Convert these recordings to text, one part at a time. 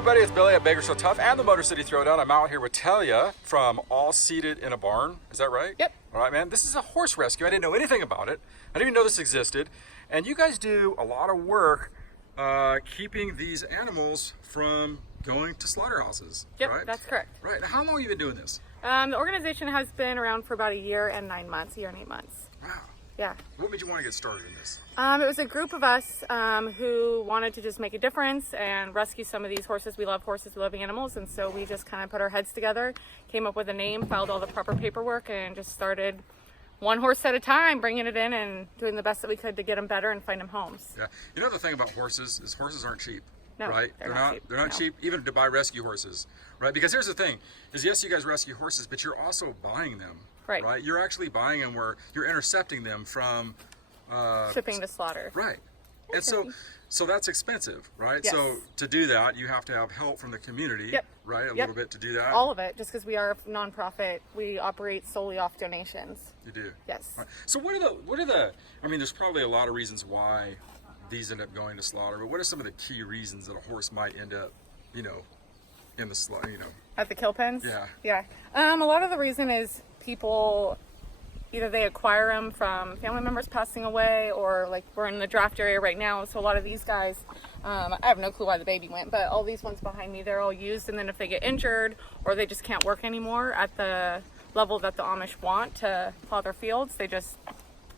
everybody, it's Billy at Bakersfield Tough and the Motor City Throwdown. I'm out here with Talia from All Seated in a Barn. Is that right? Yep. All right, man. This is a horse rescue. I didn't know anything about it. I didn't even know this existed. And you guys do a lot of work keeping these animals from going to slaughterhouses. Yep, right? that's correct. Right. Now, how long have you been doing this? The organization has been around for about a year and 9 months, a year and 8 months. Wow. Yeah. What made you want to get started in this? It was a group of us who wanted to just make a difference and rescue some of these horses. We love horses, we love animals, and so we just kind of put our heads together, came up with a name, filed all the proper paperwork, and just started one horse at a time, bringing it in and doing the best that we could to get them better and find them homes. Yeah. You know, the thing about horses is horses aren't cheap. No, right? they're not cheap. They're not cheap, even to buy rescue horses, right? Because here's the thing: is yes, you guys rescue horses, but you're also buying them, right? You're actually buying them where you're intercepting them from shipping to slaughter, right? And so that's expensive, right? Yes. So to do that, you have to have help from the community, yep. right? A little bit to do that. All of it, just because we are a nonprofit, we operate solely off donations. You do. Yes. Right. So what are the? I mean, there's probably a lot of reasons why these end up going to slaughter, but what are some of the key reasons that a horse might end up, in the slaughter, At the kill pens? Yeah. Yeah. A lot of the reason is people, either they acquire them from family members passing away, or like we're in the draft area right now, so a lot of these guys, I have no clue why the baby went, but all these ones behind me, they're all used, and then if they get injured or they just can't work anymore at the level that the Amish want to plow their fields,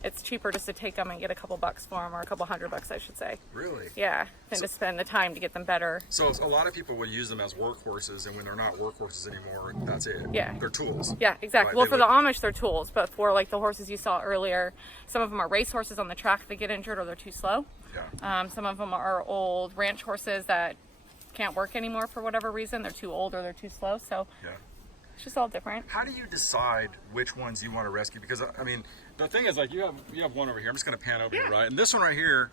it's cheaper just to take them and get a couple bucks for them, or a couple $100, I should say. Really? Yeah, than to spend the time to get them better. So a lot of people would use them as workhorses, and when they're not workhorses anymore, that's it. Yeah. They're tools. Yeah, exactly. Right, Well, for the Amish, they're tools, but for like the horses you saw earlier, some of them are race horses on the track that get injured or they're too slow. Yeah. Some of them are old ranch horses that can't work anymore for whatever reason. They're too old or they're too slow. So Yeah. it's just all different. How do you decide which ones you want to rescue? Because I mean, the thing is, like, you have one over here. I'm just going to pan over here, right? And this one right here,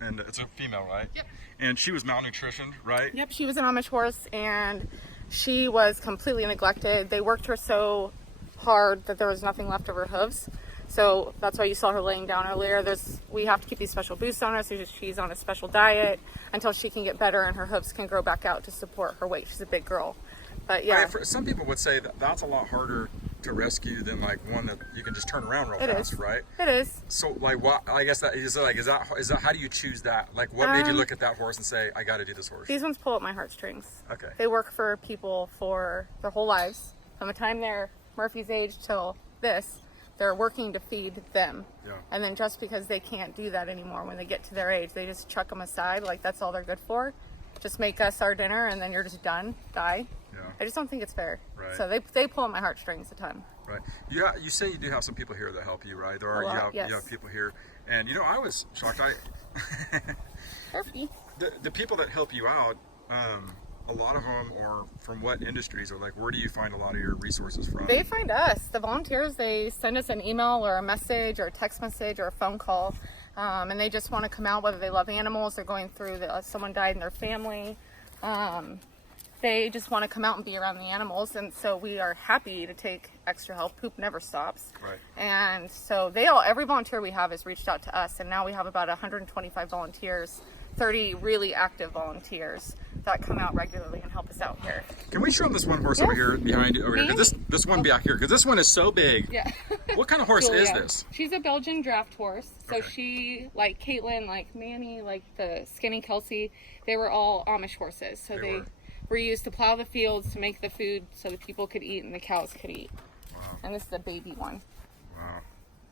and it's a female, right? Yep. And she was malnutritioned, right? Yep, she was an Amish horse, and she was completely neglected. They worked her so hard that there was nothing left of her hooves. So that's why you saw her laying down earlier. We have to keep these special boosts on her, so she's on a special diet until she can get better and her hooves can grow back out to support her weight. She's a big girl. But yeah. Right, some people would say that that's a lot harder to rescue than like one that you can just turn around real fast, right? It is. So like, what? I guess that is that how do you choose that? Like, what made you look at that horse and say, I got to do this horse? These ones pull at my heartstrings. Okay. They work for people for their whole lives. From the time they're Murphy's age till this, they're working to feed them. Yeah. And then just because they can't do that anymore when they get to their age, they just chuck them aside. Like, that's all they're good for. Just make us our dinner and then you're just done. Die. Yeah. I just don't think it's fair. Right. So they pull at my heartstrings a ton. Right. You say you do have some people here that help you, right? There are Yes. you have people here, and I was shocked. Perfect. The people that help you out, a lot of them are from what industries, or like where do you find a lot of your resources from? They find us. The volunteers, they send us an email or a message or a text message or a phone call, and they just want to come out, whether they love animals, they're going through someone died in their family. They just want to come out and be around the animals, and so we are happy to take extra help. Poop never stops. Right. And so every volunteer we have has reached out to us, and now we have about 125 volunteers, 30 really active volunteers that come out regularly and help us out here. Can we show them this one horse over here behind you? Over here, because this one back here, because this one is so big. Yeah. What kind of horse Julia. is this? She's a Belgian draft horse. So Okay. she, like Caitlin, like Manny, like the skinny Kelsey, they were all Amish horses. So they were used to plow the fields, to make the food so the people could eat and the cows could eat. Wow. And this is a baby one. Wow.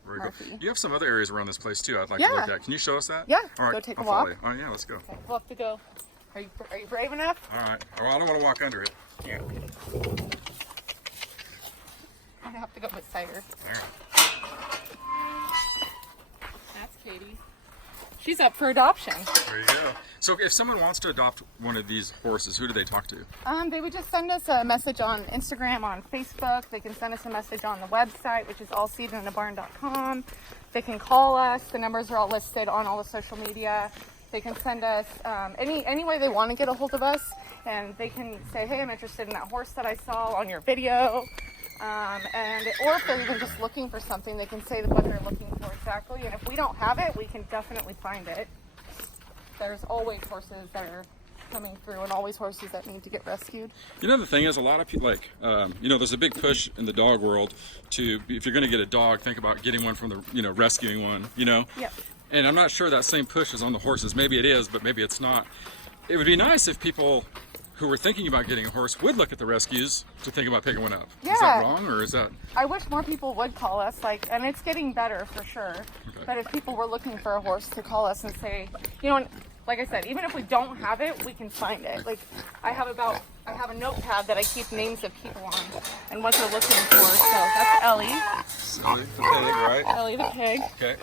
Very Murphy. cool. You have some other areas around this place too I'd like to Yeah. look at. Can you show us that? Yeah. All right. Go take a I'll follow walk. you. Oh yeah, let's go. Okay, we'll have to go. Are you brave enough? All right. Well, I don't want to walk under it. Here. I have to go beside her. All right. That's Katie. She's up for adoption. There you go. So if someone wants to adopt one of these horses, who do they talk to? They would just send us a message on Instagram, on Facebook. They can send us a message on the website, which is allseedinabarn.com. They can call us. The numbers are all listed on all the social media. They can send us any way they want to get a hold of us, and they can say, hey, I'm interested in that horse that I saw on your video. Or if they're even just looking for something, they can say what they're looking for exactly. And if we don't have it, we can definitely find it. There's always horses that are coming through and always horses that need to get rescued. You know, the thing is, a lot of people, like, there's a big push in the dog world to, if you're going to get a dog, think about getting one from the, rescuing one, Yep. And I'm not sure that same push is on the horses. Maybe it is, but maybe it's not. It would be nice if people who were thinking about getting a horse would look at the rescues to think about picking one up. Yeah. Is that wrong, or is that? I wish more people would call us, and it's getting better for sure. Okay. But if people were looking for a horse, to call us and say, like I said, even if we don't have it, we can find it. Like I have a notepad that I keep names of people on and what they're looking for. So that's Ellie. Ellie the pig, right? Ellie the pig. Okay.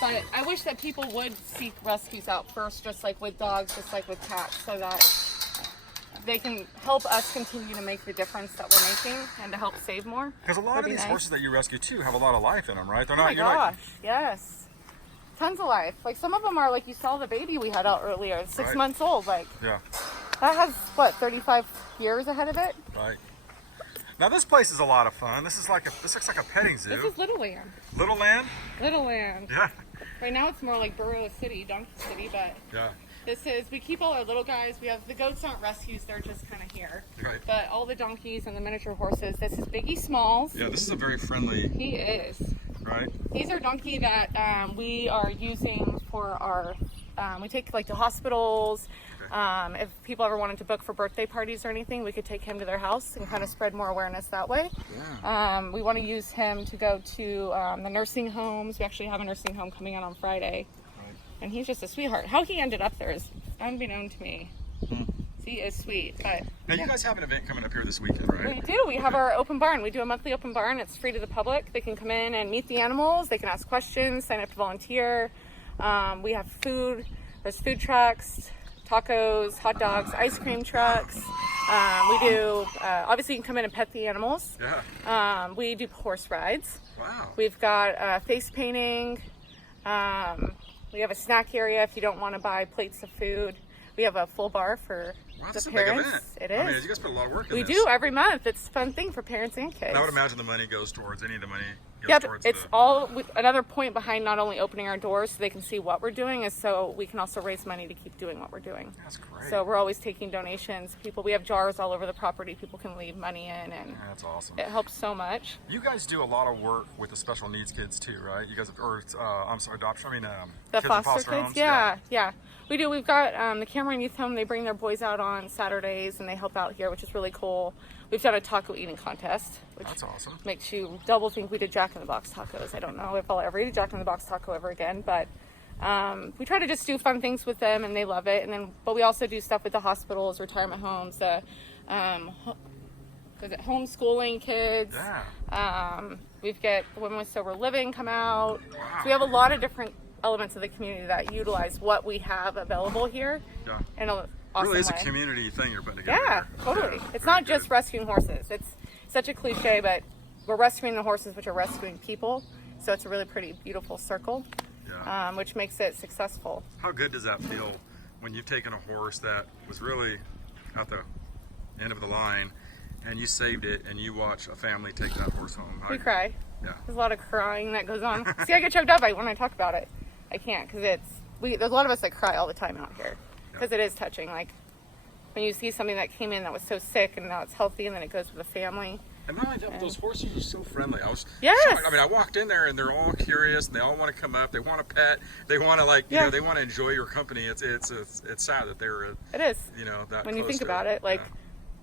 But I wish that people would seek rescues out first, just like with dogs, just like with cats, so that they can help us continue to make the difference that we're making and to help save more. Because a lot of these horses that you rescue too have a lot of life in them, right? They're oh not. My gosh, yes. Tons of life. Like some of them are like you saw the baby we had out earlier, it's 6 months old. Like yeah, that has 35 years ahead of it. Right. Now this place is a lot of fun. This looks like a petting zoo. This is Little Land. Little Land? Little Land. Yeah. Right now it's more like Burro City, Donkey City, but yeah. we keep all our little guys. We have the goats aren't rescues, they're just kind of here. Right. But all the donkeys and the miniature horses, this is Biggie Smalls. Yeah, this is a very friendly. He is. Right. He's our donkey that we are using for our, we take like to hospitals. Okay. If people ever wanted to book for birthday parties or anything, we could take him to their house and kind of spread more awareness that way. Yeah. We want to use him to go to the nursing homes. We actually have a nursing home coming out on Friday. Right. And he's just a sweetheart. How he ended up there is unbeknown to me. He is sweet. But now you guys have an event coming up here this weekend, right? we do. We have our open barn. We do a monthly open barn. It's free to the public. They can come in and meet the animals. They can ask questions, sign up to volunteer. We have food. There's food trucks, tacos, hot dogs, ice cream trucks. We do, obviously you can come in and pet the animals. Yeah. We do horse rides. Wow. We've got face painting. We have a snack area if you don't want to buy plates of food. We have a full bar for the parents. It is. I mean, you guys put a lot of work in we this. do every month. It's a fun thing for parents and kids. And I would imagine the money goes towards any of the money. Yep, it's all another point behind not only opening our doors so they can see what we're doing is so we can also raise money to keep doing what we're doing. That's great. So we're always taking donations. We have jars all over the property. People can leave money in, and that's awesome. It helps so much. You guys do a lot of work with the special needs kids too, right? You guys, adoption. The kids in foster kids. homes? Yeah. We do. We've got the Cameron Youth Home. They bring their boys out on Saturdays and they help out here, which is really cool. We've done a taco eating contest, which that's awesome. Makes you double think we did Jack in the Box tacos. I don't know if I'll ever eat a Jack in the Box taco ever again, but we try to just do fun things with them and they love it. But we also do stuff with the hospitals, retirement homes, homeschooling kids. Yeah. We've got Women with Sober Living come out. Wow. So we have a lot of different elements of the community that utilize what we have available here. Yeah. In an awesome really is way. a community thing you're putting together. Yeah, totally. It's not just rescuing horses. It's such a cliche, but we're rescuing the horses, which are rescuing people. So it's a really pretty, beautiful circle, Yeah. Which makes it successful. How good does that feel when you've taken a horse that was really at the end of the line and you saved it and you watch a family take that horse home? We cry. Yeah. There's a lot of crying that goes on. See, I get choked up when I talk about it. I can't because there's a lot of us that cry all the time out here because it is touching. Like when you see something that came in that was so sick and now it's healthy and then it goes with the family. And not only that, those horses are so friendly. Yes. Shocked. I mean, I walked in there and they're all curious and they all want to come up. They want to pet. They want to they want to enjoy your company. It's sad that they're it is. That when you close think to about it,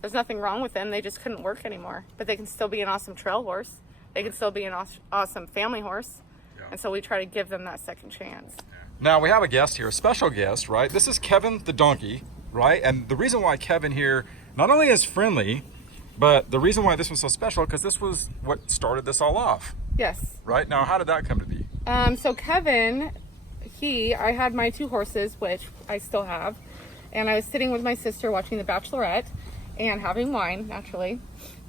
there's nothing wrong with them. They just couldn't work anymore, but they can still be an awesome trail horse. They can still be an awesome family horse. Yeah. And so we try to give them that second chance. Now we have a guest here, a special guest, right? This is Kevin the donkey, right? And the reason why Kevin here not only is friendly, but the reason why this was so special, because this was what started this all off. Yes. Right? Now, how did that come to be? So Kevin, I had my two horses, which I still have, and I was sitting with my sister watching The Bachelorette and having wine, naturally.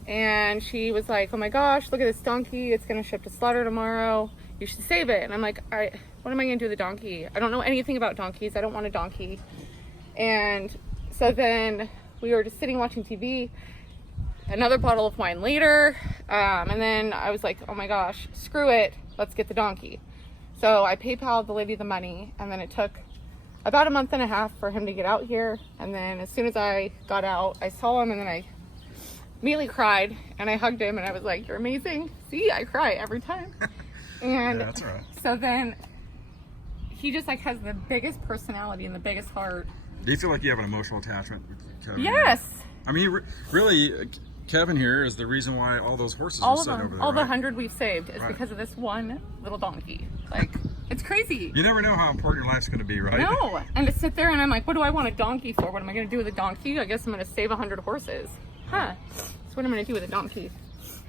And she was like, oh my gosh, look at this donkey. It's going to ship to slaughter tomorrow. You should save it. And I'm like, all right, what am I going to do with the donkey? I don't know anything about donkeys. I don't want a donkey. And so then we were just sitting watching TV, another bottle of wine later. And then I was like, oh my gosh, screw it. Let's get the donkey. So I PayPal'd the lady the money. And then it took about a month and a half for him to get out here. And then as soon as I got out, I saw him and then I immediately cried and I hugged him and I was like, "You're amazing." See, I cry every time. And Yeah, that's all right. so then he just like has the biggest personality and the biggest heart. Do you feel like you have an emotional attachment with Kevin? Yes. I mean, really, Kevin here is the reason why all those horses are All of sitting them, over there. all the right? 100 we've saved is Right. because of this one little donkey. Like, it's crazy. You never know how important your life's going to be, right? No, and to sit there and I'm like, what do I want a donkey for? What am I going to do with a donkey? I guess I'm going to save 100 horses. Huh. That's what I'm going to do with a donkey.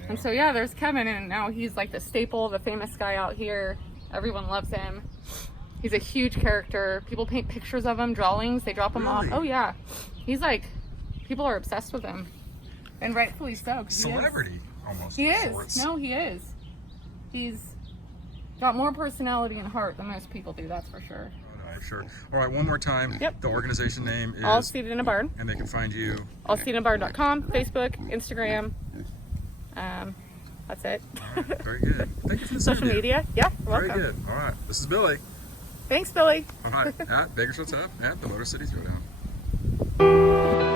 Yeah. And so, yeah, there's Kevin, and now he's like the staple, the famous guy out here. Everyone loves him. He's a huge character. People paint pictures of him, drawings. They drop him Really? off. Oh, yeah. He's like, people are obsessed with him. And rightfully so. 'Cause Celebrity, almost. He of is. sorts. No, he is. He's got more personality and heart than most people do, that's for sure. All right, sure. All right, one more time. Yep. The organization name is... All Seated in a Barn. And they can find you... allseatedinabarn.com, Facebook, Instagram. That's it. All right, very good. Thank you for the Social interview. media. Yeah, you're Very welcome. good. All right. This is Billy. Thanks, Billy. All right. At Bakersfield at the Motor City Throwdown.